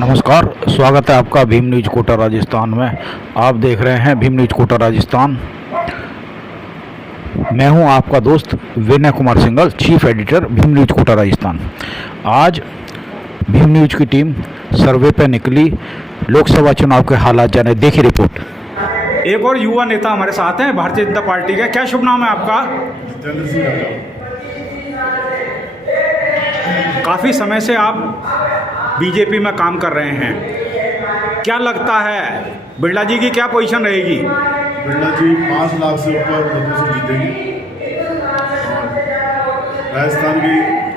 नमस्कार, स्वागत है आपका भीम न्यूज कोटा राजस्थान में। आप देख रहे हैं भीम न्यूज कोटा राजस्थान। मैं हूं आपका दोस्त Vinay Kumar Singhal, chief editor Bhim news Kota Rajasthan. आज भीम न्यूज की टीम सर्वे पे निकली, लोकसभा चुनाव के हालात जाने। देखिए रिपोर्ट। एक और युवा नेता हमारे साथ हैं भारतीय जनता पार्टी के। क्या शुभ नाम है आपका? काफ़ी समय से आप बीजेपी में काम कर रहे हैं, क्या लगता है बिरला जी की क्या पोजीशन रहेगी? बिरला जी 5 लाख से ऊपर मतों से जीतेगी। राजस्थान की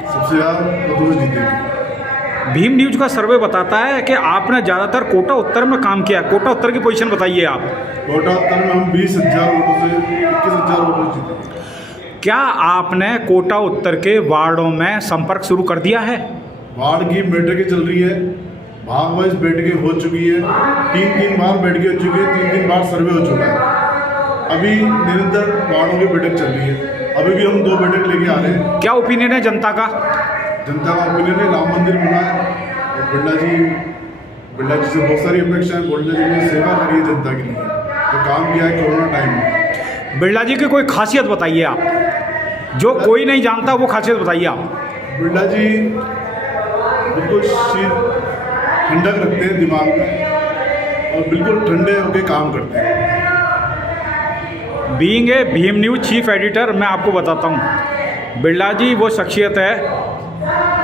सबसे ज़्यादा मतों से जीतेगी। भीम न्यूज का सर्वे बताता है कि आपने ज़्यादातर कोटा उत्तर में काम किया। कोटा उत्तर की पोजीशन बताइए आप। कोटा उत्तर में हम 20,000 वोटों से 21,000 वोटों से जीते। क्या आपने कोटा उत्तर के वार्डों में संपर्क शुरू कर दिया है? वार्ड की बैठकें चल रही है, भाग वाइज बैठकें हो चुकी है, 3 बार बैठकें हो चुकी है, 3 बार सर्वे हो चुका है। अभी निरंतर वार्डों की बैठक चल रही है। अभी भी हम 2 बैठक लेके आ रहे हैं। क्या ओपिनियन है जनता का? जनता का ओपिनियन है राम मंदिर बना है और बिरला जी से बहुत सारी अपेक्षा है। बिरला जी ने सेवा करी है जनता के लिए, तो काम किया है कोरोना टाइम में। बिरला जी की कोई खासियत बताइए आप, जो कोई नहीं जानता वो खासियत बताइए आप। बिरला जी बिल्कुल शीत ठंडक रखते हैं दिमाग में और बिल्कुल ठंडे होकर काम करते हैं। Being a Bhim news chief editor, मैं आपको बताता हूँ, बिरला जी वो शख्सियत है,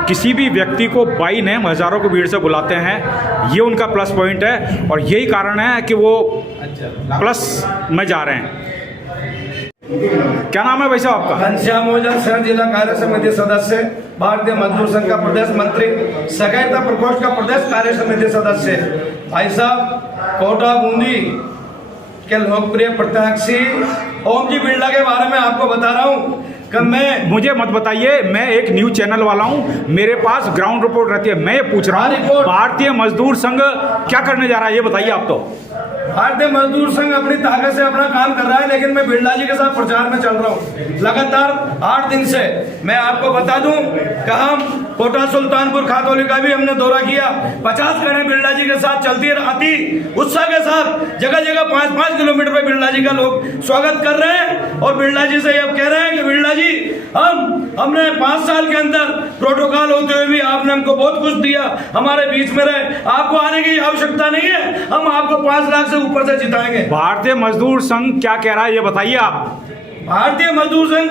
किसी भी व्यक्ति को बाई नेम हज़ारों की भीड़ से बुलाते हैं। ये उनका प्लस पॉइंट है और यही कारण है कि वो प्लस में जा रहे हैं। क्या नाम है भाई साहब आपका? घनश्याम ओझा, शहर जिला कार्य समिति सदस्य, भारतीय मजदूर संघ का प्रदेश मंत्री, सहकारिता प्रकोष्ठ का प्रदेश कार्य समिति सदस्य। भाई साहब, कोटा बूंदी के लोकप्रिय प्रत्याशी ओम जी बिरला के बारे में आपको बता रहा हूँ कि मुझे मत बताइए, मैं एक न्यूज चैनल वाला हूँ, मेरे पास ग्राउंड रिपोर्ट रहती है। मैं ये पूछ रहा हूँ, भारतीय मजदूर संघ क्या करने जा रहा है, ये बताइए आप। तो भारतीय मजदूर संघ अपनी ताकत से अपना काम कर रहा है, लेकिन मैं बिरला जी के साथ प्रचार में चल रहा हूँ लगातार 8 दिन से। मैं आपको बता दूं कि हम कोटा सुल्तानपुर खातौली का भी हमने दौरा किया। 50 गाड़ियां बिरला जी के साथ चलती रहती, उत्साह के साथ जगह जगह 5-5 किलोमीटर पे बिरला जी का लोग स्वागत कर रहे हैं और बिरला जी से अब कह रहे हैं कि बिरला जी हमने 5 साल के अंदर प्रोटोकॉल होते हुए भी आपने हमको बहुत कुछ दिया, हमारे बीच में रहे, आपको आने की आवश्यकता नहीं है, हम आपको 5 लाख से ऊपर से जिताएंगे। भारतीय मजदूर संघ क्या कह रहा है, ये बताइए आप। भारतीय मजदूर संघ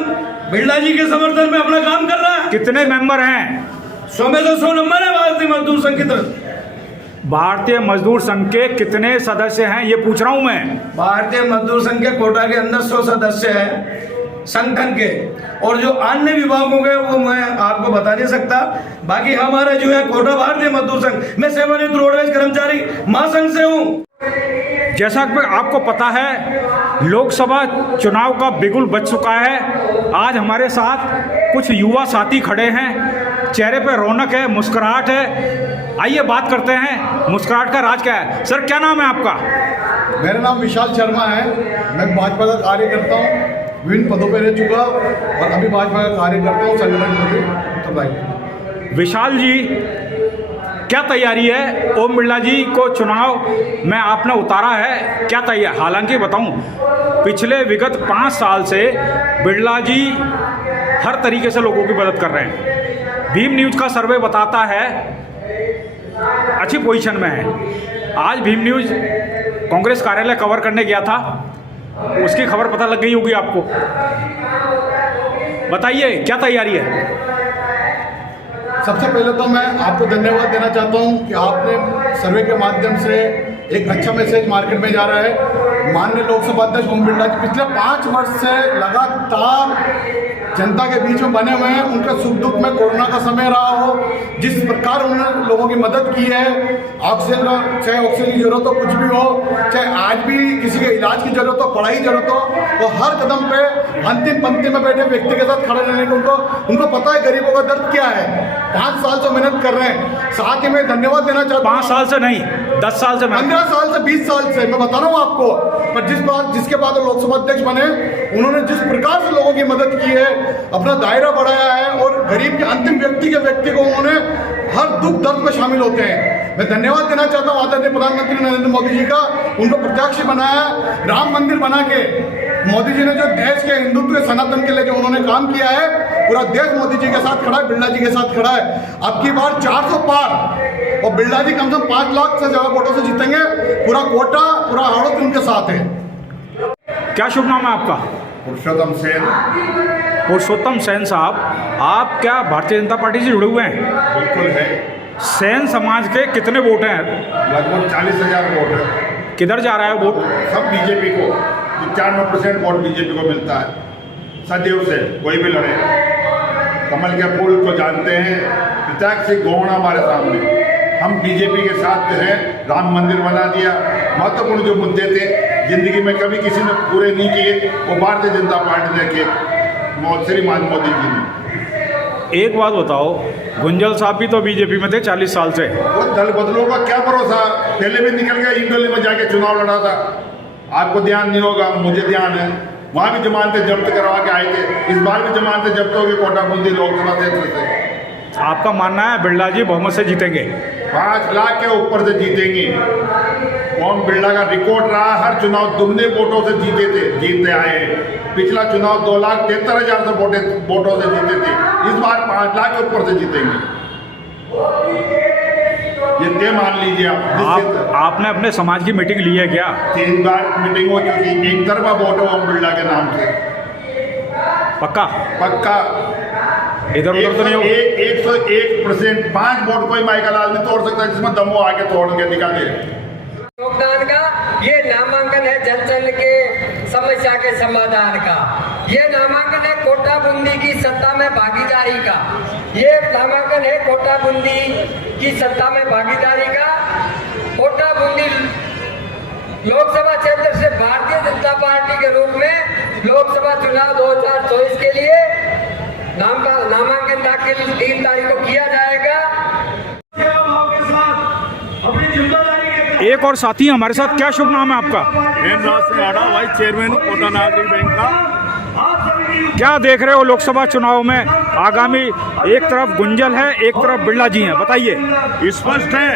बिरला जी के समर्थन में अपना काम कर रहा है। कितने मेंबर हैं? 100 में से 100 नंबर है भारतीय मजदूर संघ की तरफ। भारतीय मजदूर संघ के कितने सदस्य हैं, ये पूछ रहा हूं मैं। भारतीय मजदूर संघ के कोटा के अंदर 100 सदस्य हैं संगठन के, और जो अन्य विभागों के वो मैं आपको बता नहीं सकता। बाकी हमारे जो है कोटा भारतीय मजदूर संघ, मैं सेवानिवृत्त रोडवेज कर्मचारी महासंघ से हूँ। जैसा कि आपको पता है, लोकसभा चुनाव का बिगुल बज चुका है। आज हमारे साथ कुछ युवा साथी खड़े हैं, चेहरे पे रौनक है, मुस्कुराहट है। आइए बात करते हैं, मुस्कुराहट का राज क्या है। सर, क्या नाम है आपका? मेरा नाम विशाल शर्मा है। मैं भाजपा का कार्य करता हूँ, विभिन्न पदों पर रह चुका और अभी भाजपा का कार्य करता हूँ संगठन। विशाल जी, क्या तैयारी है? ओम बिरला जी को चुनाव में आपने उतारा है, क्या तैयारी? हालांकि बताऊं, पिछले विगत 5 साल से बिरला जी हर तरीके से लोगों की मदद कर रहे हैं। भीम न्यूज का सर्वे बताता है अच्छी पोजीशन में है। आज भीम न्यूज कांग्रेस कार्यालय कवर करने गया था, उसकी खबर पता लग गई होगी आपको। बताइए क्या तैयारी है? सबसे पहले तो मैं आपको धन्यवाद देना चाहता हूं कि आपने सर्वे के माध्यम से एक अच्छा मैसेज मार्केट में जा रहा है। माननीय लोकसभा अध्यक्ष ओम बिरला जी पिछले 5 वर्ष से लगातार जनता के बीच में बने हुए हैं। उनके सुख दुख में कोरोना का समय रहा हो, जिस प्रकार उन्होंने लोगों की मदद की है, ऑक्सीजन का, चाहे ऑक्सीजन की जरूरत हो, कुछ भी हो, चाहे आज भी किसी के इलाज की जरूरत हो, पढ़ाई की जरूरत हो, वो हर कदम पे अंतिम पंक्ति में बैठे व्यक्ति के साथ खड़े रहने को उनको पता है गरीबों का दर्द क्या है। 5 साल से मेहनत कर रहे हैं। साथ ही मैं धन्यवाद देना चाहता हूँ। 5 साल से नहीं, 10 साल से, 15 साल से, 20 साल से मैं बता रहा हूँ आपको। पर जिसके बाद लोकसभा अध्यक्ष बने, उन्होंने जिस प्रकार से लोगों की मदद की है, अपना दायरा बढ़ाया है और गरीब के अंतिम व्यक्ति को उन्होंने हर दुख दर्द में शामिल होते हैं। मैं धन्यवाद देना चाहता हूँ आदरणीय प्रधानमंत्री नरेंद्र मोदी जी का, उनको प्रत्याशी बनाया, राम मंदिर बना के मोदी जी ने जो देश के हिंदुत्व सनातन के लिए जो उन्होंने काम किया है, पूरा देश मोदी जी के साथ खड़ा है, बिरला जी के साथ खड़ा है। अब की बार 400 पार और बिरला जी कम से कम 5 लाख से ज्यादा वोटों से जीतेंगे। पूरा कोटा, पूरा हड़ौत उनके साथ है। क्या शुभ नाम है आपका? पुरुषोत्तम सेन। पुरुषोत्तम सेन साहब, आप क्या भारतीय जनता पार्टी से जुड़े हुए हैं? बिल्कुल है। सेन समाज के कितने वोट हैं? लगभग 40,000 वोट है। किधर जा रहा है वोट? सब बीजेपी को, 95% वोट बीजेपी को मिलता है सदैव से, कोई भी लड़े। कमल के फूल को जानते हैं, प्रत्यक्ष गौण हमारे सामने। हम बीजेपी के साथ हैं। राम मंदिर बना दिया, महत्वपूर्ण जो मुद्दे थे जिंदगी में कभी किसी ने पूरे नहीं किए, वो भारतीय जनता पार्टी ने किए, श्रीमान मोदी जी ने। एक बात बताओ, गुंजल साहब भी तो बीजेपी में थे 40 साल से। वो दल बदलों का क्या भरोसा, पहले भी निकल गया, इंदौली में जाके चुनाव लड़ा था। आपको ध्यान नहीं होगा, मुझे ध्यान है। वहाँ भी जमानतें जब्त करवा के आए थे, इस बार भी जमानतें जब्त होगी कोटा बूंदी लोकसभा क्षेत्र से। आपका मानना है बिरला जी बहुमत से जीतेंगे? 5 लाख के ऊपर से जीतेंगे। ओम बिरला का रिकॉर्ड रहा, हर चुनाव दुगने वोटों से जीतते आए। पिछला चुनाव 2,73,000 से वोटों से जीते थे, इस बार 5 लाख के ऊपर से जीतेंगे। ये तय मान लीजिए आप। आपने अपने समाज की मीटिंग ली है क्या? 3 बार मीटिंग हो चुकी, एक तरफा वोट ओम बिरला के नाम से। पक्का? पक्का। इधर उधर तो नहीं होगा? 101%। 5 वोट कोई माइकल लाल नहीं तोड़ सकता, जिसमें दम हो आके तोड़ के दिखा दे। योगदान का ये नामांकन है जन जन के समस्या के समाधान का। ये नामांकन है कोटा बूंदी की सत्ता में भागीदारी का। ये नामांकन है कोटा बूंदी की सत्ता में भागीदारी का। कोटा बूंदी लोकसभा क्षेत्र से भारतीय जनता पार्टी के रूप में लोकसभा चुनाव 2024 के लिए नामांकन दाखिल 3 तारीख को किया जाएगा। एक और साथी हमारे साथ, क्या शुभ नाम है आपका? हेमराज सिंह आड़ा, वाइस चेयरमैन कोटा नागरिक बैंक का। क्या देख रहे हो लोकसभा चुनाव में? आगामी एक तरफ गुंजल है, एक तरफ बिरला जी हैं, बताइए। स्पष्ट है,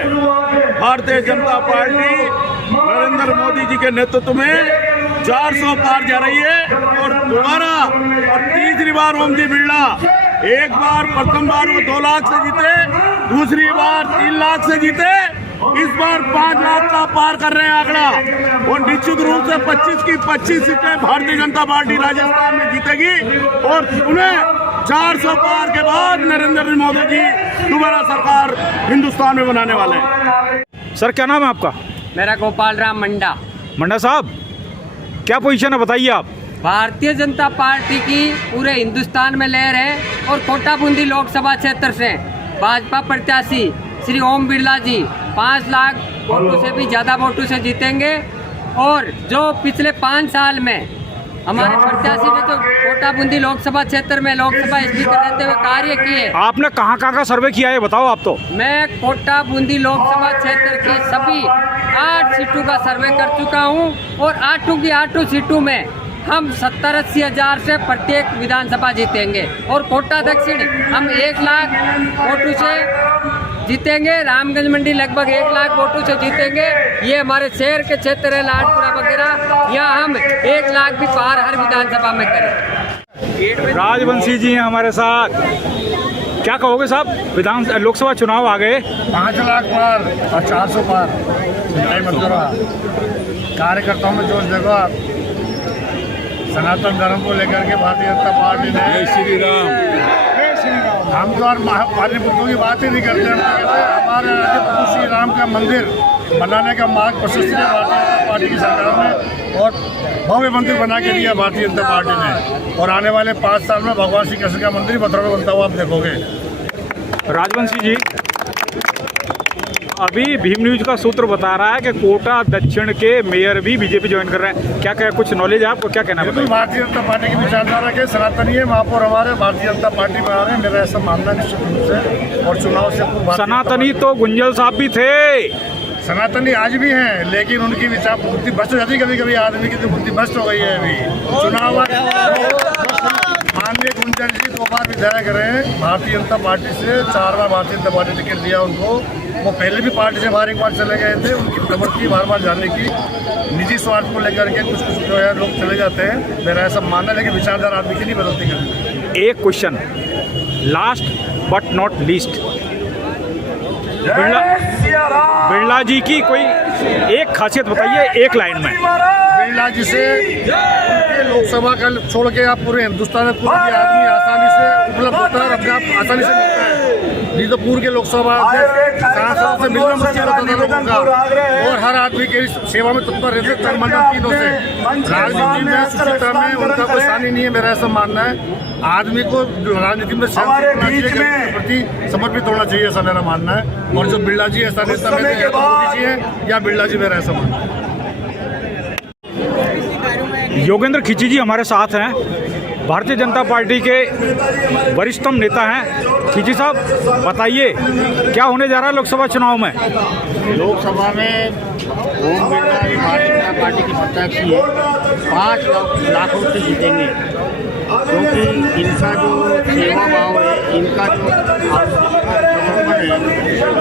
भारतीय जनता पार्टी नरेंद्र मोदी जी के नेतृत्व में 400 पार जा रही है और दोबारा और तीसरी बार ओम जी बिरला। एक बार प्रथम बार वो 2 लाख से जीते, दूसरी बार 3 लाख से जीते, इस बार 5 लाख का पार कर रहे हैं आंकड़ा। और निश्चित रूप से 25 की 25 सीटें भारतीय जनता पार्टी राजस्थान में जीतेगी और उन्हें 400 पार के बाद नरेंद्र मोदी जी दोबारा सरकार हिंदुस्तान में बनाने वाले हैं। सर क्या नाम है आपका? मेरा गोपाल राम मंडा। मंडा साहब, क्या पोजीशन है बताइए आप? भारतीय जनता पार्टी की पूरे हिंदुस्तान में लहर है और कोटा बूंदी लोकसभा क्षेत्र से भाजपा प्रत्याशी श्री ओम बिरला जी 5 लाख वोटों से भी ज़्यादा वोटों से जीतेंगे। और जो पिछले 5 साल में हमारे प्रत्याशी ने जो कोटा बूंदी लोकसभा क्षेत्र में लोकसभा स्पीकर रहते हुए कार्य किए। आपने कहाँ का सर्वे किया है बताओ आप तो? मैं कोटा बूंदी लोकसभा क्षेत्र की सभी 8 सीटों का सर्वे कर चुका हूं और 8 की 8 सीटों में हम 70-80 हज़ार से प्रत्येक विधानसभा जीतेंगे। और कोटा दक्षिण हम 1 लाख वोटों से जीतेंगे। रामगंज मंडी लगभग 1 लाख वोटों से जीतेंगे। ये हमारे शहर के क्षेत्र है, लाडपुरा वगैरह, यहाँ हम 1 लाख भी पार हर विधानसभा में करें। राजवंशी जी हैं हमारे साथ, क्या कहोगे साहब? लोकसभा चुनाव आ गए, 5 लाख पार और 400 पार कार्यकर्ताओं में जोश देखो आप। सनातन धर्म को लेकर के भारतीय जनता पार्टी ने जय श्री राम। हम तो और महापाली बुद्धों की बात ही नहीं करते। हम तो कहते हैं हमारे राज्य प्रभु श्री राम का मंदिर बनाने का मार्ग प्रशस्त किया भारतीय जनता पार्टी की सरकार ने और भव्य मंदिर बना के दिया भारतीय जनता पार्टी ने। और आने वाले 5 साल में भगवान श्री कृष्ण का मंदिर पत्थरों में बनता हुआ आप देखोगे। राजवंशी जी, अभी भीम न्यूज का सूत्र बता रहा है कि कोटा दक्षिण के मेयर भी बीजेपी ज्वाइन कर रहे हैं। क्या कुछ नॉलेज है आपको, क्या कहना है? बिल्कुल भारतीय जनता पार्टी की विचारधारा के सनातनी है, महापौर हमारे भारतीय जनता पार्टी में आ रहे हैं, मेरा ऐसा मानना निश्चित रूप से। और चुनाव से सनातनी तो गुंजल साहब भी थे, सनातनी आज भी हैं, लेकिन उनकी विचार बुद्धि भ्रष्ट हो जाती है। कभी कभी आदमी की तो बुद्धि भ्रष्ट हो गई है। अभी चुनाव माननीय आदरणीय गुंजन जी 2 बार विधायक रहे भारतीय जनता पार्टी से, 4 बार भारतीय जनता पार्टी टिकट दिया उनको। वो पहले भी पार्टी से बार एक बार चले गए थे। उनकी प्रवृत्ति बार बार जाने की, निजी स्वार्थ को लेकर के कुछ जो है लोग चले जाते हैं, मेरा ऐसा मानना है, लेकिन विचारधारा आदमी की नहीं बदलती करें। एक question last but not least, Birla ji की कोई एक खासियत बताइए एक लाइन में। बिरला जी से लोकसभा का छोड़ के आप पूरे हिंदुस्तान में कोई भी आदमी आसानी से उपलब्ध होता है, अपने आप आसानी से मिलता है। नहीं तो पूर्व के लोकसभा सांसदों से मिलना मुश्किल होता था लोगों का, और हर आदमी के सेवा में तत्पर रहते तन मन तीनों से। राजनीति में सुचिता में उनका कोई सानी नहीं है, मेरा ऐसा मानना है। आदमी को राजनीति में प्रति समर्पित होना चाहिए, ऐसा मेरा मानना है। और जो बिरला जी ऐसा नेता मोदी जी है या बिरला जी, मेरा ऐसा मानना है। योगेंद्र खिची जी हमारे साथ हैं, भारतीय जनता पार्टी के वरिष्ठतम नेता हैं। खिची साहब बताइए क्या होने जा रहा है लोकसभा चुनाव में? लोकसभा में ओम बिरला भारतीय जनता पार्टी के प्रत्याशी है, 5 लाख वोट से जीतेंगे, क्योंकि इनका जो सेवा भाव है, इनका जो समर्पण है,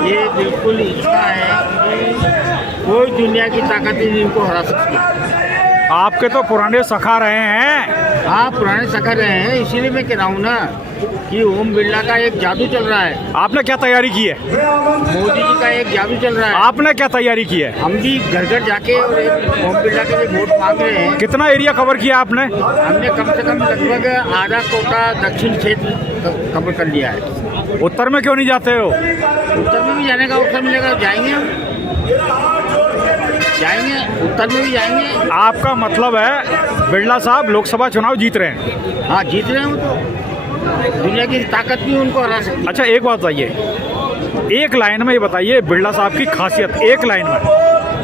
ये बिल्कुल इतना है कि कोई दुनिया की ताकत नहीं इनको हरा सकती है। आपके तो पुराने सखा रहे हैं। हाँ, पुराने सखा रहे हैं, इसीलिए मैं कह रहा हूँ ना कि ओम बिरला का एक जादू चल रहा है। आपने क्या तैयारी की है? मोदी जी का एक जादू चल रहा है। आपने क्या तैयारी की है? हम भी घर घर जाके और एक ओम बिरला के लिए वोट मांग रहे हैं। कितना एरिया कवर किया आपने? हमने कम से कम लगभग आधा कोटा दक्षिण क्षेत्र कवर कर लिया है। उत्तर में क्यों नहीं जाते हो? उत्तर में भी जाने का अवसर मिलेगा, जाएंगे उत्तर में भी जाएंगे। आपका मतलब है बिरला साहब लोकसभा चुनाव जीत रहे हैं? हाँ, जीत रहे हैं, तो दुनिया की ताकत भी उनको हरा सकती है। अच्छा एक बात बताइए, एक लाइन में ये बताइए बिरला साहब की खासियत, एक लाइन में।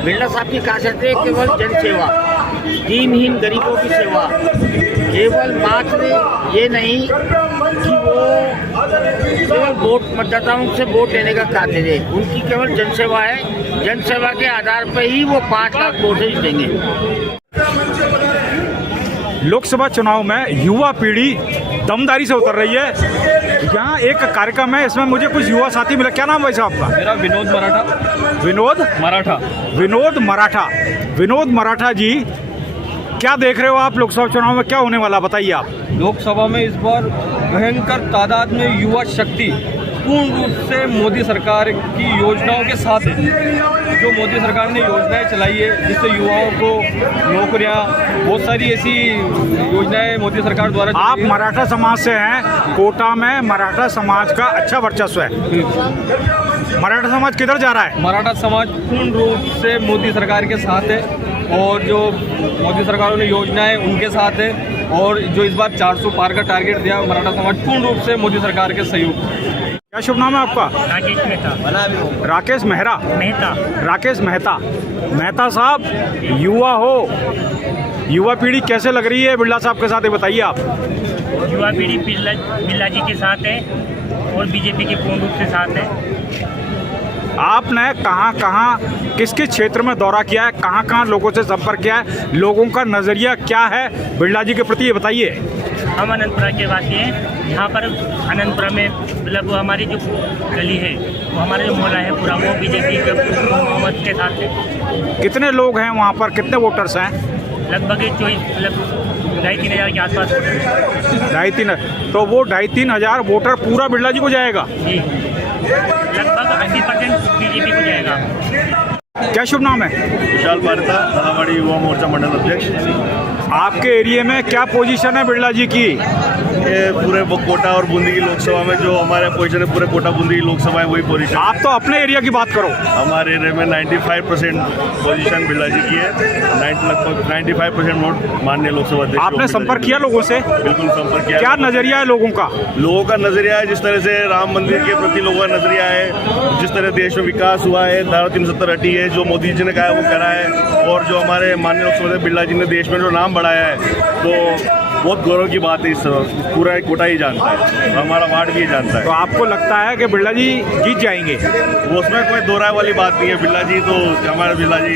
बिरला साहब की खासियत है केवल जन सेवा, दीनहीन गरीबों की सेवा, केवल मात्र ये नहीं कि वो केवल वोट मतदाताओं से वोट लेने का कार्य है, उनकी केवल जनसेवा है। जनसेवा के आधार पर ही वो 5 लाख वोट से जीतेंगे। लोकसभा चुनाव में युवा पीढ़ी दमदारी से उतर रही है। यहाँ एक कार्यक्रम है, इसमें मुझे कुछ युवा साथी मिला। क्या नाम है वैसे आपका? मेरा विनोद मराठा। विनोद मराठा जी, क्या देख रहे हो आप लोकसभा चुनाव में क्या होने वाला, बताइए आप। लोकसभा में इस बार भयंकर तादाद में युवा शक्ति पूर्ण रूप से मोदी सरकार की योजनाओं के साथ है। जो मोदी सरकार ने योजनाएं चलाई है जिससे युवाओं को नौकरियां, बहुत सारी ऐसी योजनाएं मोदी सरकार द्वारा। आप मराठा समाज से हैं, कोटा में मराठा समाज का अच्छा वर्चस्व है। मराठा समाज किधर जा रहा है? मराठा समाज पूर्ण रूप से मोदी सरकार के साथ है, और जो मोदी सरकारों ने योजनाएं उनके साथ है, और जो इस बार 400 पार का टारगेट दिया, मराठा समाज पूर्ण रूप से मोदी सरकार के सहयोग। क्या शुभ नाम है आपका? राकेश मेहता। मेहता साहब, युवा हो, युवा पीढ़ी कैसे लग रही है बिरला साहब के साथ, ये बताइए आप। युवा पीढ़ी बिरला जी के साथ है और बीजेपी के पूर्ण रूप से साथ है। आपने कहाँ किस क्षेत्र में दौरा किया है, कहाँ लोगों से संपर्क किया है, लोगों का नज़रिया क्या है बिरला जी के प्रति, ये बताइए। हम अनंतपुरा के वासी हैं। यहाँ पर अनंतपुरा में मतलब हमारी जो गली है, वो हमारा जो मोहल्ला है पूरा, वो बीजेपी के मोहम्मद के साथ है। कितने लोग हैं वहाँ पर, कितने वोटर्स हैं? लगभग 2,500-3,000 के आसपास। 2,500, तो वो 2,500 वोटर पूरा बिरला जी को जाएगा? जी, लगभग 80% बीजेपी को जाएगा। क्या शुभ नाम है? विशाल पारता, हमारी युवा मोर्चा मंडल अध्यक्ष। आपके एरिया में क्या पोजीशन है बिरला जी की? ये पूरे कोटा और बूंदी की लोकसभा में जो हमारे पोजीशन है, पूरे कोटा बूंदी की लोकसभा है वही पोजीशन। आप तो अपने एरिया की बात करो। हमारे एरिया में 95% पोजीशन बिरला जी की है। लगभग 95% वोट माननीय लोकसभा अध्यक्ष। आपने संपर्क किया लोगों से? बिल्कुल संपर्क किया। क्या नजरिया है लोगों का? लोगों का नजरिया है, जिस तरह से राम मंदिर के प्रति लोगों का नजरिया है, जिस तरह देश में विकास हुआ है, धारा 370 हटी है, जो मोदी जी ने कहा वो करा है, और जो हमारे माननीय लोकसभा अध्यक्ष बिरला जी ने देश में जो नाम बढ़ाया है, तो बहुत गौरव की बात है। इस पूरा कोटा ही जानता है, हमारा वार्ड भी जानता है। तो आपको लगता है कि बिरला जी जीत जाएंगे? वो उसमें कोई दो राय वाली बात नहीं है। बिरला जी तो हमारे बिरला जी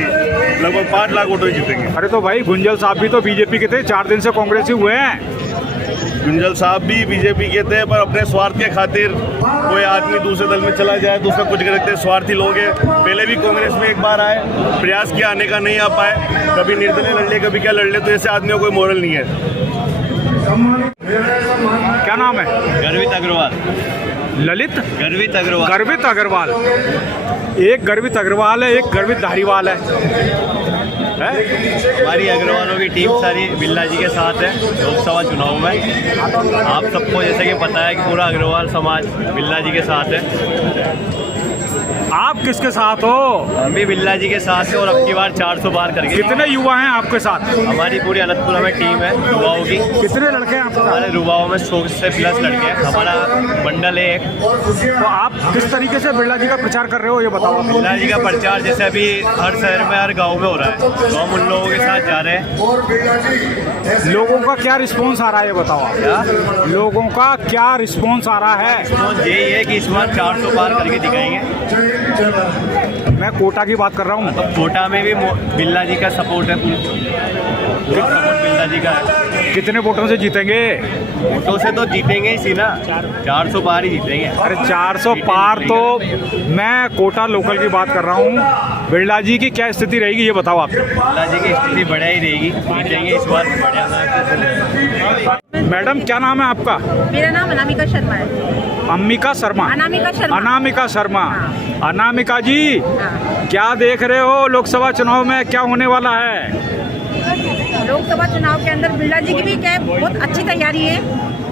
लगभग 5 लाख वोटों ही जीतेंगे। अरे तो भाई गुंजल साहब भी तो बीजेपी के थे, 4 दिन से कांग्रेसी हुए हैं। गुंजल साहब भी बीजेपी के थे, पर अपने स्वार्थ के खातिर कोई आदमी दूसरे दल में चला जाए तो उसका कुछ करते स्वार्थी लोग हैं। पहले भी कांग्रेस में एक बार आए, प्रयास किया आने का, नहीं आ पाए, कभी निर्दलीय लड़ ले, कभी क्या लड़ ले, तो ऐसे आदमियों को कोई मोरल नहीं है। क्या नाम है? गर्वित अग्रवाल। ललित गर्वित अग्रवाल। गर्वित अग्रवाल। एक गर्वित अग्रवाल है, एक गर्वित धारीवाल है। हमारी अग्रवालों की टीम सारी बिरला जी के साथ है लोकसभा चुनाव में। आप सबको जैसे कि पता है कि पूरा अग्रवाल समाज बिरला जी के साथ है। आप किसके साथ हो? हम भी बिरला जी के साथ हैं और अब की बार 400 पार करके। कितने युवा हैं आपके साथ? हमारी पूरी अनंतपुरा में टीम है युवाओं की। कितने लड़के हैं आपके साथ? हमारे युवाओं में 100 से प्लस लड़के हैं। हमारा मंडल है एक। तो आप किस तरीके से बिरला जी का प्रचार कर रहे हो, ये बताओ। बिरला जी का प्रचार जैसे अभी हर शहर में, हर गाँव में हो रहा है, तो हम उन लोगों के साथ जा रहे हैं। लोगों का क्या रिस्पॉन्स आ रहा है, ये बताओ आप। क्या लोगों का क्या रिस्पॉन्स आ रहा है? रिस्पॉन्स यही है कि इस बार 400 पार करके दिखाएंगे। मैं कोटा की बात कर रहा हूँ। तो कोटा में भी बिरला जी का सपोर्ट है, पूरा सपोर्ट बिरला जी का है। कितने वोटों से जीतेंगे? वोटों से तो जीतेंगे ही सी ना, 400 पार ही जीतेंगे। अरे 400 पार तो मैं कोटा लोकल की बात कर रहा हूँ। बिरला जी की क्या स्थिति रहेगी, ये बताओ आप। बिरला जी की स्थिति बढ़िया ही रहेगी, जीतेंगे इस बार बढ़िया। मैडम क्या नाम है आपका? मेरा नाम अनामिका शर्मा है। अम्मिका शर्मा। अनामिका शर्मा। अनामिका शर्मा। अनामिका जी, हाँ। क्या देख रहे हो लोकसभा चुनाव में क्या होने वाला है? लोकसभा चुनाव के अंदर बिरला जी की भी क्या बहुत अच्छी तैयारी है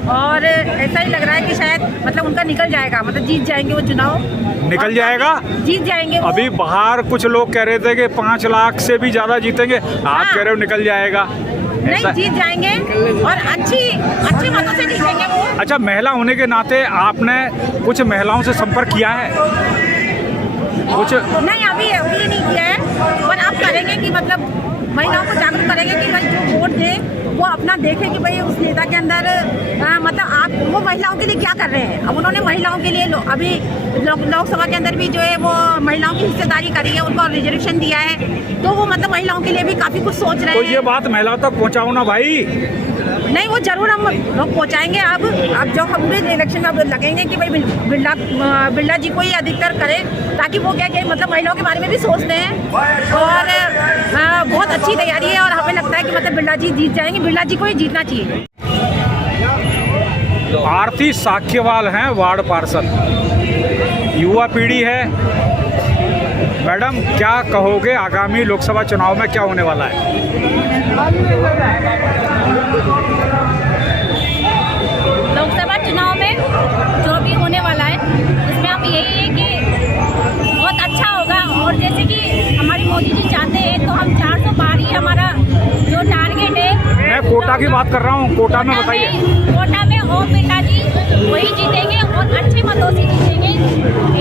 और ऐसा ही लग रहा है कि शायद मतलब उनका निकल जाएगा, मतलब जीत जाएंगे वो चुनाव। निकल जाएगा? जीत जाएंगे वो। अभी बाहर कुछ लोग कह रहे थे कि 5 लाख से भी ज्यादा जीतेंगे, आप कह रहे हो निकल जाएगा। नहीं, जीत जाएंगे और अच्छी मतों से जीतेंगे वो। अच्छा, महिला होने के नाते आपने कुछ महिलाओं से संपर्क किया है? कुछ नहीं, अभी नहीं किया है, पर आप करेंगे कि मतलब महिलाओं को जागरूक करेंगे कि भाई जो वोट दे वो अपना देखे कि भाई उस नेता के अंदर मतलब आप वो महिलाओं के लिए क्या कर रहे हैं। अब उन्होंने महिलाओं के लिए अभी लोकसभा के अंदर भी जो है वो महिलाओं की हिस्सेदारी करी है, उनको रिजर्वेशन दिया है, तो वो मतलब महिलाओं के लिए भी काफ़ी कुछ सोच रहे हैं। तो ये बात महिलाओं तक पहुँचाओ ना भाई। नहीं, वो जरूर हम लोग पहुँचाएंगे। अब जो हम भी इलेक्शन में अब लगेंगे कि भाई बिरला जी को ही अधिकतर करें, ताकि वो क्या मतलब महिलाओं के बारे में भी सोचते हैं। और बहुत अच्छी तैयारी है और हमें लगता है कि मतलब बिरला जी जीत जाएंगे, बिरला जी को ही जीतना चाहिए। आरती साख्यवाल हैं, वार्ड पार्षद, युवा पीढ़ी है। मैडम क्या कहोगे, आगामी लोकसभा चुनाव में क्या होने वाला है? लोकसभा चुनाव में जो भी होने वाला है उसमें हम यही है कि बहुत अच्छा होगा। और जैसे कि हमारी मोदी जी चाहते हैं तो हम 400 पार ही हमारा जो टारगेट है। मैं कोटा की बात कर रहा हूँ, कोटा में बताइए। कोटा में ओम बिरला जी वही जीतेंगे और अच्छे मतों से जीतेंगे,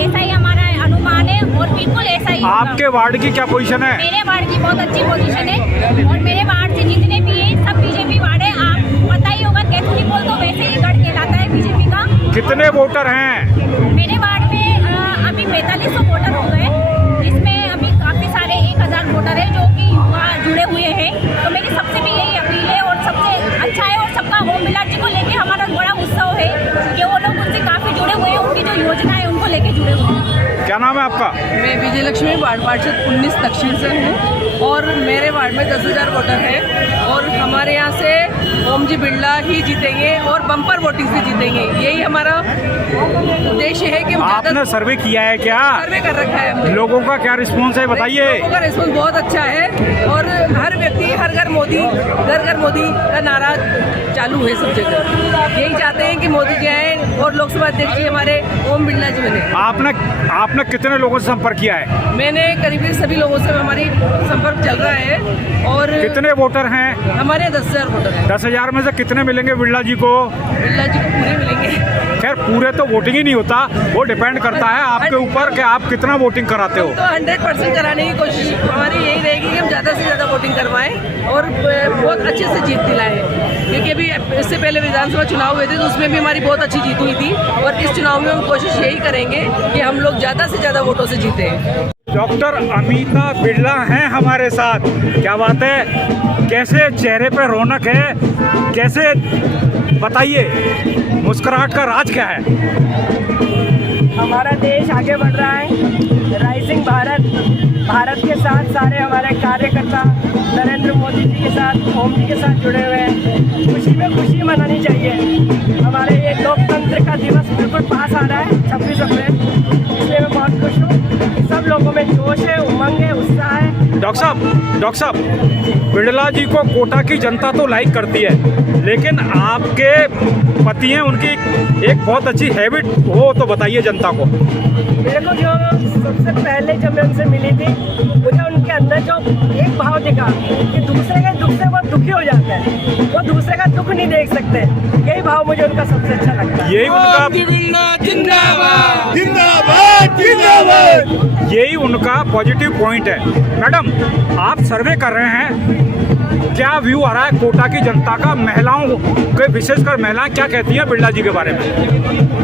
ऐसा ही हमारा अनुमान है और बिल्कुल ऐसा ही। आपके वार्ड की क्या पोजीशन है? मेरे वार्ड की बहुत अच्छी पोजीशन है और मेरे वार्ड से जितने भी हैं सब बीजेपी वार्ड है। आप पता ही होगा, कैथोलिक बोल तो वैसे ही गढ़ कहलाता है बीजेपी का। कितने वोटर हैं? मेरे वार्ड में अभी 4500 वोटर हो गए, जिसमें अभी काफ़ी सारे 1000 वोटर है जो कि युवा जुड़े हुए हैं। तो मेरी सबसे भी यही अपील है और सबसे अच्छा है और सबका ओम बिरला जी को लेके हमारा बड़ा उत्सव है कि वो लोग उनसे काफ़ी जुड़े हुए हैं, उनकी जो योजना है उनको लेके जुड़े हुए हैं। क्या नाम है आपका? मैं विजय लक्ष्मी, वार्ड पार्षद 19 दक्षिण से हूँ और मेरे वार्ड में 10,000 वोटर हैं और हमारे यहाँ से ओम जी बिरला ही जीतेंगे और बम्पर वोटिंग से जीतेंगे। यही हमारा उद्देश्य है कि आपने सर्वे किया है क्या? सर्वे कर रखा है हमने। लोगों का क्या रिस्पॉन्स है बताइए। लोगों का रिस्पॉन्स बहुत अच्छा है और हर व्यक्ति हर घर मोदी, घर घर मोदी का नारा चालू है सब जगह। यही चाहते हैं कि मोदी जी आए और लोकसभा अध्यक्ष जी हमारे ओम बिरला जी बने। आपने कितने लोगों से संपर्क किया है? मैंने करीबी सभी लोगों से हमारी संपर्क चल रहा है। और कितने वोटर हैं? हमारे 10,000 वोटर हैं। 10,000 में से कितने मिलेंगे बिरला जी को? बिरला जी को पूरे मिलेंगे। खैर पूरे तो वोटिंग ही नहीं होता, वो डिपेंड करता है आपके ऊपर कि आप कितना वोटिंग कराते हो। तो 100% कराने की कोशिश हमारी यही रहेगी कि हम ज़्यादा से ज़्यादा वोटिंग करवाएं और बहुत अच्छे से जीत दिलाएं। क्योंकि अभी इससे पहले विधानसभा चुनाव हुए थे तो उसमें भी हमारी बहुत अच्छी जीत हुई थी, और इस चुनाव में हम कोशिश यही करेंगे कि हम लोग ज़्यादा से ज़्यादा वोटों से जीतें। डॉक्टर अमिता बिरला हैं हमारे साथ। क्या बात है, कैसे चेहरे पे रौनक है, कैसे बताइए मुस्कुराहट का राज क्या है? हमारा देश आगे बढ़ रहा है, राइजिंग भारत के साथ सारे हमारे कार्यकर्ता नरेंद्र मोदी जी के साथ, ओम जी के साथ जुड़े हुए हैं। खुशी में खुशी मनानी चाहिए। हमारे ये लोकतंत्र का दिवस बिल्कुल पास आ रहा है 26 अप्रैल, इसलिए मैं बहुत खुश हूँ। सब लोगों में जोश है, उमंग है, उत्साह है। डॉक्टर साहब बिरला जी को कोटा की जनता तो लाइक करती है, लेकिन आपके पति हैं, उनकी एक बहुत अच्छी हैबिट हो तो बताइए जनता को। मेरे को जो सबसे पहले जब मैं उनसे मिली थी, मुझे उनके अंदर जो एक भाव दिखा कि दूसरे के दुख से वो दुखी हो जाते हैं, वो दूसरे का दुख नहीं देख सकते। यही भाव मुझे उनका सबसे अच्छा लगता है। यही उनका पॉजिटिव पॉइंट है। मैडम, आप सर्वे कर रहे हैं, क्या व्यू आ रहा है कोटा की जनता का, महिलाओं के, विशेषकर महिलाएं क्या कहती हैं बिरला जी के बारे में?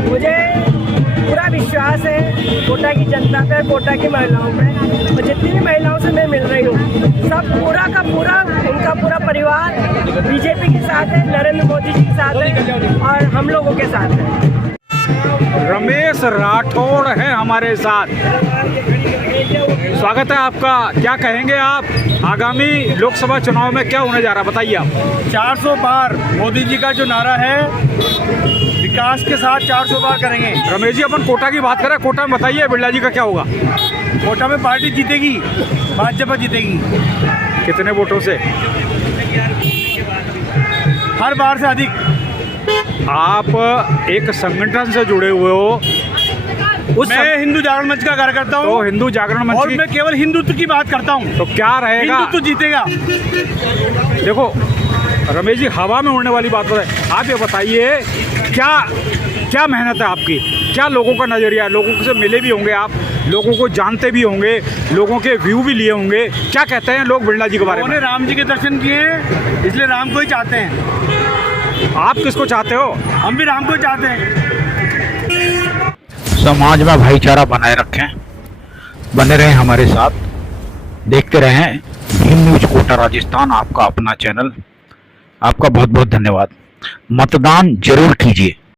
मुझे पूरा विश्वास है कोटा की जनता पे, कोटा की महिलाओं पे, और जितनी भी महिलाओं से मैं मिल रही हूँ, सब पूरा का पूरा उनका पूरा परिवार बीजेपी के साथ है, नरेंद्र मोदी जी के साथ है, और हम लोगों के साथ है। रमेश राठौड़ हैं हमारे साथ। स्वागत है आपका। क्या कहेंगे आप, आगामी लोकसभा चुनाव में क्या होने जा रहा है, बताइए आप। 400 पार मोदी जी का जो नारा है, विकास के साथ 400 पार करेंगे। रमेश जी, अपन कोटा की बात करें, कोटा में बताइए बिरला जी का क्या होगा? कोटा में पार्टी जीतेगी, भाजपा जीतेगी। कितने वोटों से? हर बार से अधिक। आप एक संगठन से जुड़े हुए हो, मैं हिंदू जागरण मंच का कार्यकर्ता हूँ। तो हिंदू जागरण मंच और मैं केवल हिंदुत्व की बात करता हूँ। तो क्या रहेगा? हिंदुत्व जीतेगा। देखो रमेश जी, हवा में उड़ने वाली बात है। आप ये बताइए, क्या मेहनत है आपकी, क्या लोगों का नज़रिया है? लोगों से मिले भी होंगे आप, लोगों को जानते भी होंगे, लोगों के व्यू भी लिए होंगे, क्या कहते हैं लोग बिरला जी के बारे में? उन्होंने राम जी के दर्शन किए, इसलिए राम को ही चाहते हैं। आप किसको चाहते हो? हम भी राम को चाहते हैं। समाज में भाईचारा बनाए रखें, बने रहें हमारे साथ, देखते रहें भीम न्यूज कोटा राजस्थान, आपका अपना चैनल। आपका बहुत बहुत धन्यवाद। मतदान जरूर कीजिए।